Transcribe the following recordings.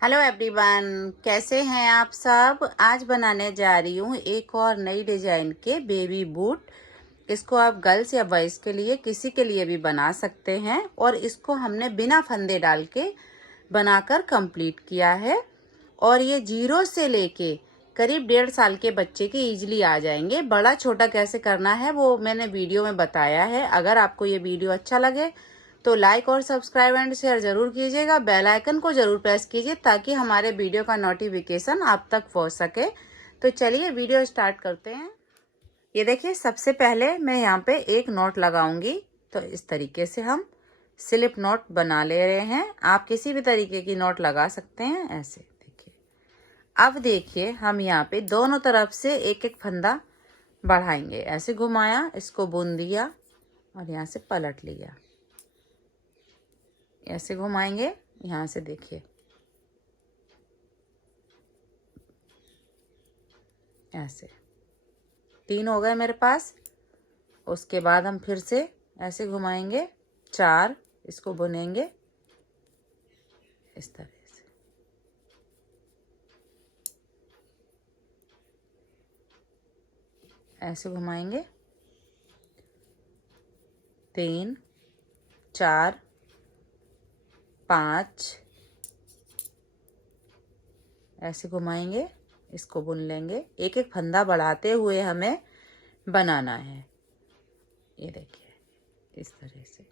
Hello everyone, कैसे हैं आप सब। आज बनाने जा रही हूँ एक और नई डिजाइन के बेबी बूट। इसको आप गर्ल्स या बॉयज के लिए किसी के लिए भी बना सकते हैं और इसको हमने बिना फंदे डाल के बनाकर कंप्लीट किया है। और ये 0 से लेके करीब 1.5 साल के बच्चे के इजीली आ जाएंगे। बड़ा छोटा कैसे करना है वो मैंने वीडियो में बताया है। अगर आपको ये वीडियो अच्छा लगे तो लाइक और सब्सक्राइब एंड शेयर जरूर कीजिएगा। बेल आइकन को जरूर प्रेस कीजिए ताकि हमारे वीडियो का नोटिफिकेशन आप तक पहुंच सके। तो चलिए वीडियो स्टार्ट करते हैं। ये देखिए, सबसे पहले मैं यहाँ पे एक नोट लगाऊंगी। तो इस तरीके से हम स्लिप नोट बना ले रहे हैं। आप किसी भी तरीके की नोट लगा सकते हैं। ऐसे देखिए, अब देखिए हम यहाँ पे दोनों तरफ से एक एक फंदा बढ़ाएंगे। ऐसे घुमाया, इसको बुन दिया और यहाँ से पलट लिया। ऐसे घुमाएंगे, यहाँ से देखिए ऐसे 3 हो गए मेरे पास। उसके बाद हम फिर से ऐसे घुमाएंगे 4, इसको बुनेंगे इस तरह से। ऐसे घुमाएंगे 3 4 5, ऐसे घुमाएंगे, इसको बुन लेंगे। एक एक फंदा बढ़ाते हुए हमें बनाना है। ये देखिए इस तरह से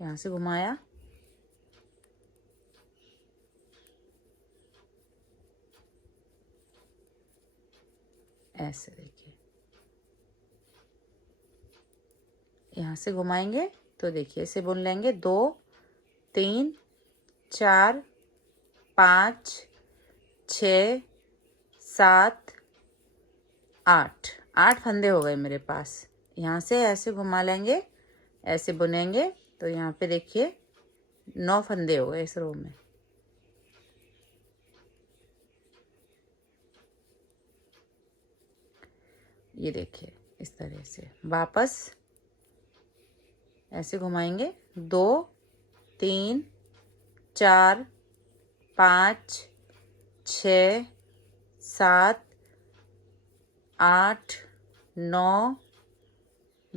यहाँ से घुमाया, ऐसे देखिए यहाँ से घुमाएंगे तो देखिए इसे बुन लेंगे 2 3 4 5 6 7 8 8 फंदे हो गए मेरे पास। यहाँ से ऐसे घुमा लेंगे, ऐसे बुनेंगे तो यहाँ पे देखिए 9 फंदे हो गए इस रो में। ये देखिए इस तरह से वापस ऐसे घुमाएंगे 2 3 4 5 6 7 8 9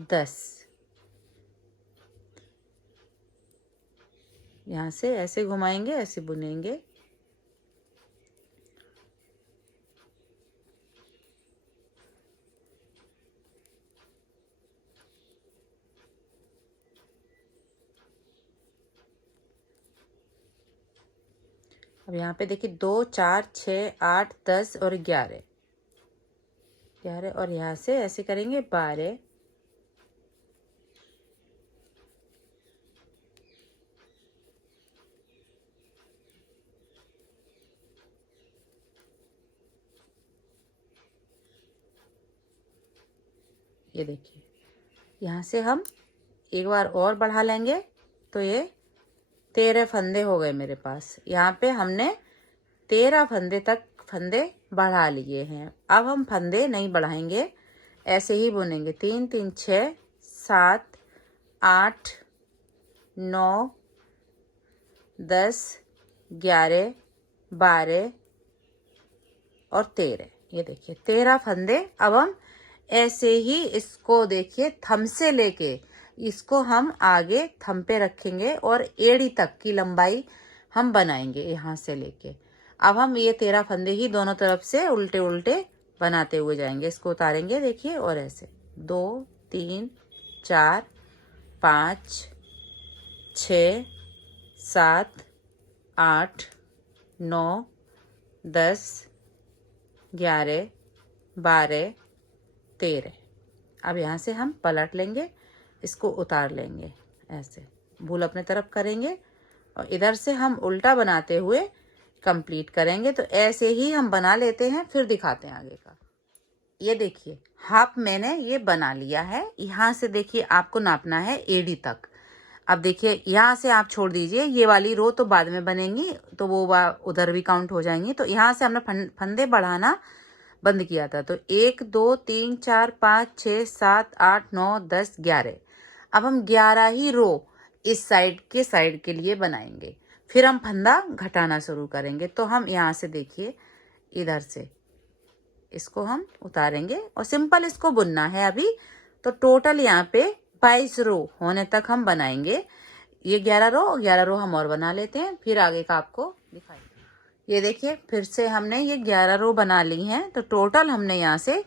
10। यहाँ से ऐसे घुमाएंगे, ऐसे बुनेंगे। अब यहाँ पे देखिए 2 4 6 8 10 और 11 और यहाँ से ऐसे करेंगे 12। ये देखिए यहाँ से हम एक बार और बढ़ा लेंगे तो ये 13 फंदे हो गए मेरे पास। यहाँ पे हमने 13 फंदे तक फंदे बढ़ा लिए हैं। अब हम फंदे नहीं बढ़ाएंगे, ऐसे ही बुनेंगे। 3 3 6 7 8 9 10 11 12 और 13। ये देखिए 13 फंदे। अब हम ऐसे ही इसको देखिए थंब से लेके इसको हम आगे थंब पे रखेंगे और एड़ी तक की लंबाई हम बनाएंगे यहाँ से लेके। अब हम ये 13 फंदे ही दोनों तरफ से उल्टे उल्टे बनाते हुए जाएंगे। इसको उतारेंगे देखिए और ऐसे 2 3 4 5 6 7 8 9 10 11 12 13। अब यहाँ से हम पलट लेंगे, इसको उतार लेंगे, ऐसे भूल अपने तरफ करेंगे और इधर से हम उल्टा बनाते हुए कंप्लीट करेंगे। तो ऐसे ही हम बना लेते हैं, फिर दिखाते हैं आगे का। ये देखिए हाफ मैंने ये बना लिया है। यहाँ से देखिए आपको नापना है एड़ी तक। अब देखिए यहाँ से आप छोड़ दीजिए, ये वाली रो तो बाद में बनेंगी तो वो उधर भी काउंट हो जाएंगी। तो यहाँ से हमने फंदे बढ़ाना बंद किया था। तो 1 2 3 4 5 6 7 8 9 10 11। अब हम 11 ही रो इस साइड के लिए बनाएंगे। फिर हम फंदा घटाना शुरू करेंगे। तो हम यहाँ से देखिए इधर से इसको हम उतारेंगे और सिंपल इसको बुनना है अभी। तो टोटल यहाँ पे 22 रो होने तक हम बनाएंगे। ये 11 रो हम और बना लेते हैं, फिर आगे का आपको दिखाएंगे। ये देखिए फिर से हमने ये 11 रो बना ली हैं। तो टोटल हमने यहाँ से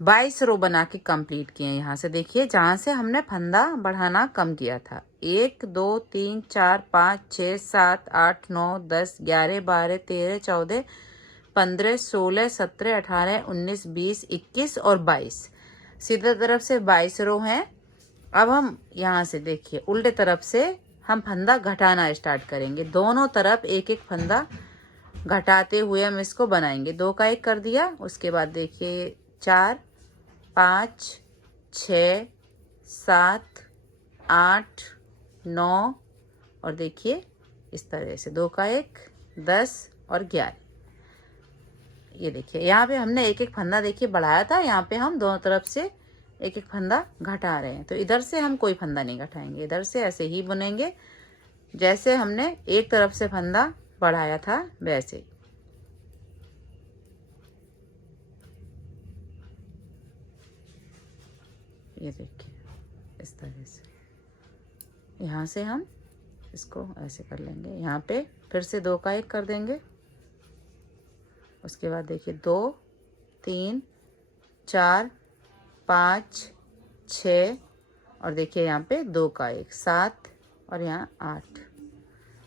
22 रो बना के कंप्लीट किए हैं। यहाँ से देखिए जहाँ से हमने फंदा बढ़ाना कम किया था, 1 2 3 4 5 6 7 8 9 10 11 12 13 14 15 16 17 18 19 20 21 और 22, सीधे तरफ से 22 रो हैं। अब हम यहाँ से देखिए उल्टे तरफ से हम फंदा घटाना स्टार्ट करेंगे। दोनों तरफ एक एक फंदा घटाते हुए हम इसको बनाएंगे। 2 का 1 कर दिया, उसके बाद देखिए 4 5 6 7 8 9 और देखिए इस तरह से 2 का 1 10 और 11। ये देखिए यहाँ पे हमने एक एक फंदा देखिए बढ़ाया था, यहाँ पे हम दोनों तरफ से एक एक फंदा घटा रहे हैं। तो इधर से हम कोई फंदा नहीं घटाएंगे, इधर से ऐसे ही बुनेंगे जैसे हमने एक तरफ से फंदा बढ़ाया था वैसे। ये देखिए इस तरह से यहाँ से हम इसको ऐसे कर लेंगे। यहाँ पे फिर से 2 का 1 कर देंगे, उसके बाद देखिए 2 3 4 5 6 और देखिए यहाँ पे 2 का 1 7 और यहाँ 8।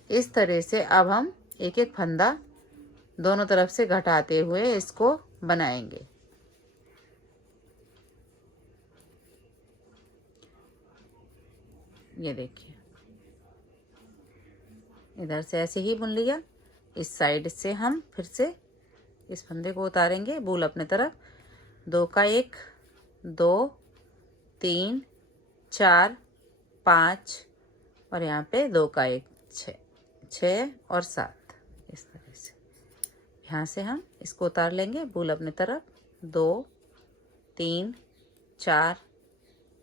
इस तरह से अब हम एक एक फंदा दोनों तरफ से घटाते हुए इसको बनाएंगे। ये देखिए इधर से ऐसे ही बुन लिया। इस साइड से हम फिर से इस फंदे को उतारेंगे बूल अपने तरफ। 2 का 1 2 3 4 5 और यहाँ पे 2 का 1 6 और 7। इस तरह से यहाँ से हम इसको उतार लेंगे बूल अपने तरफ। 2 3 4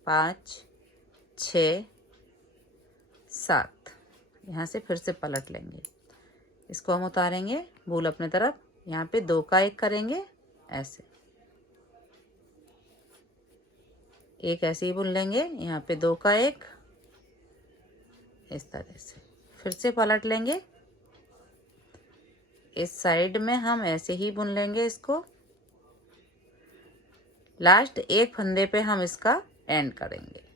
5 6 7। यहाँ से फिर से पलट लेंगे, इसको हम उतारेंगे बूल अपने तरफ। यहाँ पे 2 का 1 करेंगे ऐसे, एक ऐसे ही बुन लेंगे। यहाँ पे 2 का 1 इस तरह से, फिर से पलट लेंगे। इस साइड में हम ऐसे ही बुन लेंगे इसको। लास्ट एक फंदे पे हम इसका एंड करेंगे।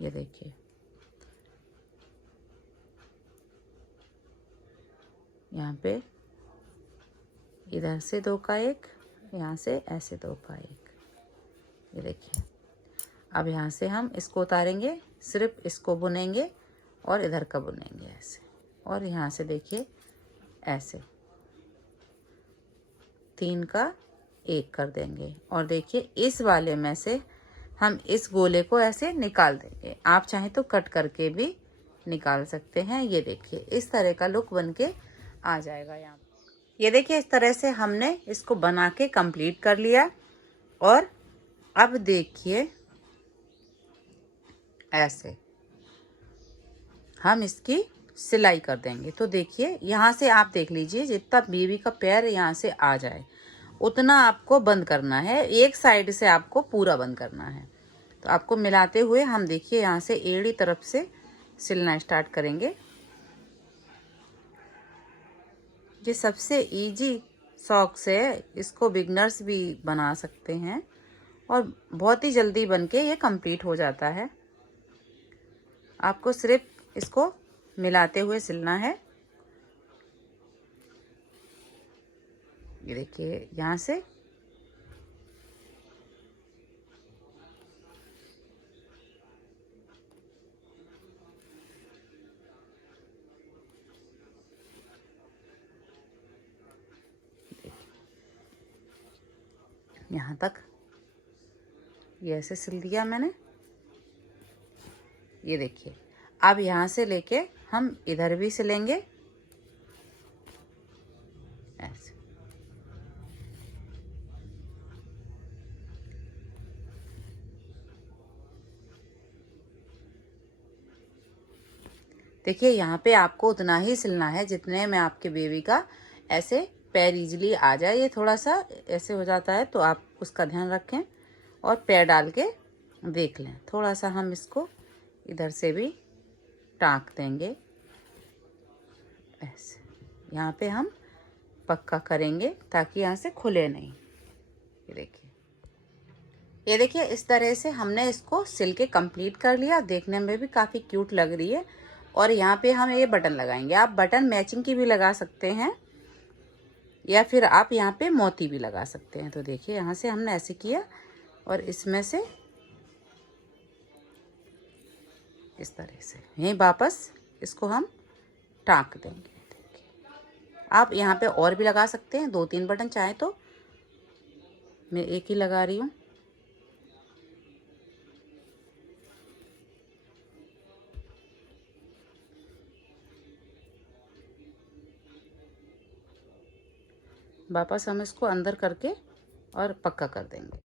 ये देखिए यहाँ पे इधर से 2 का 1, यहाँ से ऐसे 2 का 1। ये देखिए अब यहाँ से हम इसको उतारेंगे, सिर्फ इसको बुनेंगे और इधर का बुनेंगे ऐसे। और यहाँ से देखिए ऐसे 3 का 1 कर देंगे और देखिए इस वाले में से हम इस गोले को ऐसे निकाल देंगे। आप चाहें तो कट करके भी निकाल सकते हैं। ये देखिए इस तरह का लुक बन के आ जाएगा। यहाँ ये देखिए इस तरह से हमने इसको बना के कंप्लीट कर लिया। और अब देखिए ऐसे हम इसकी सिलाई कर देंगे। तो देखिए यहाँ से आप देख लीजिए जितना बेबी का पैर यहाँ से आ जाए उतना आपको बंद करना है, एक साइड से आपको पूरा बंद करना है। तो आपको मिलाते हुए हम देखिए यहाँ से एड़ी तरफ से सिलना स्टार्ट करेंगे। ये सबसे इजी सॉक्स है, इसको बिगनर्स भी बना सकते हैं और बहुत ही जल्दी बनके ये कंप्लीट हो जाता है। आपको सिर्फ इसको मिलाते हुए सिलना है। ये देखिए यहाँ से यहाँ तक ये ऐसे सिल दिया मैंने। ये देखिए अब यहाँ से लेके हम इधर भी सिलेंगे ऐसे। देखिए यहाँ पे आपको उतना ही सिलना है जितने में आपके बेबी का ऐसे पैर इजीली आ जाए। ये थोड़ा सा ऐसे हो जाता है तो आप उसका ध्यान रखें और पैर डाल के देख लें। थोड़ा सा हम इसको इधर से भी टाँक देंगे ऐसे। यहाँ पे हम पक्का करेंगे ताकि यहाँ से खुले नहीं। ये देखिए इस तरह से हमने इसको सिल के कंप्लीट कर लिया। देखने में भी काफ़ी क्यूट लग रही है। और यहाँ पे हम ये बटन लगाएंगे। आप बटन मैचिंग की भी लगा सकते हैं या फिर आप यहाँ पे मोती भी लगा सकते हैं। तो देखिए यहाँ से हमने ऐसे किया और इसमें से इस तरह से यहीं वापस इसको हम टाँक देंगे। आप यहाँ पे और भी लगा सकते हैं 2-3 बटन चाहे तो, मैं एक ही लगा रही हूँ। वापस हम इसको अंदर करके और पक्का कर देंगे।